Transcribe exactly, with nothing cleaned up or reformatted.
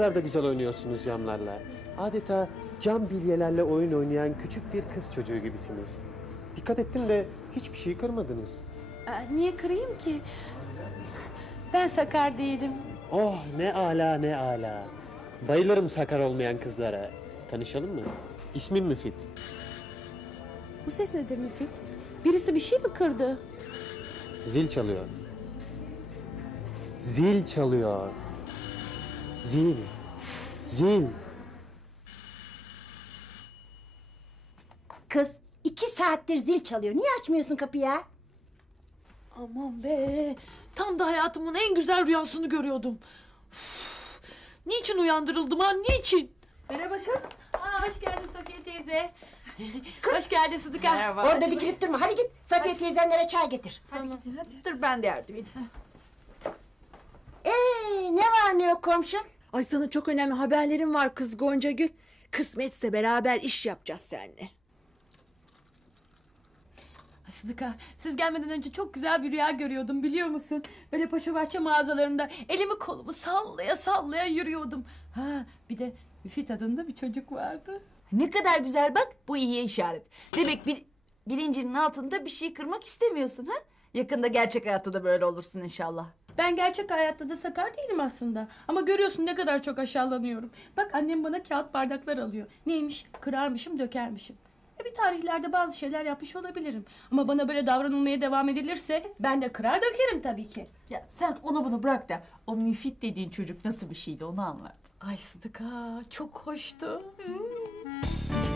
kadar da güzel oynuyorsunuz camlarla. Adeta cam bilyelerle oyun oynayan küçük bir kız çocuğu gibisiniz. Dikkat ettim de hiçbir şey kırmadınız. Aa, niye kırayım ki? Ben sakar değilim. Oh ne ala ne ala. Bayılırım sakar olmayan kızlara. Tanışalım mı? İsmim Müfit. Bu ses nedir Müfit? Birisi bir şey mi kırdı? Zil çalıyor. Zil çalıyor. Zil. Zil. Kız iki saattir zil çalıyor. Niye açmıyorsun kapıyı? Aman be! Tam da hayatımın en güzel rüyasını görüyordum. Üf, niçin uyandırıldım ha? Niçin? Merhaba kız. Aa, hoş geldin Safiye teyze. Hoş geldin Sıdıka. Merhaba. Orada dikilip durma. Hadi git Safiye teyzenlere çay getir. Tamam. Dur ben de yardım edeyim. Ee, ne var ne yok komşum? Ay sana çok önemli haberlerim var kız Gonca Gül. Kısmetse beraber iş yapacağız seninle. Sıdıka, siz gelmeden önce çok güzel bir rüya görüyordum biliyor musun? Böyle paşabahçe mağazalarında elimi kolumu sallaya sallaya yürüyordum. Ha, bir de Müfit adında bir çocuk vardı. Ne kadar güzel bak, bu iyi işaret. Demek bir, bilincinin altında bir şey kırmak istemiyorsun ha? Yakında gerçek hayatta da böyle olursun inşallah. Ben gerçek hayatta da sakar değilim aslında. Ama görüyorsun ne kadar çok aşağılanıyorum. Bak annem bana kağıt bardaklar alıyor. Neymiş? Kırarmışım, dökermişim. E bir tarihlerde bazı şeyler yapmış olabilirim. Ama bana böyle davranılmaya devam edilirse ben de kırar dökerim tabii ki. Ya sen onu bunu bırak da o Müfit dediğin çocuk nasıl bir şeydi onu anlat. Ay Sıdıka çok hoştu. Hmm.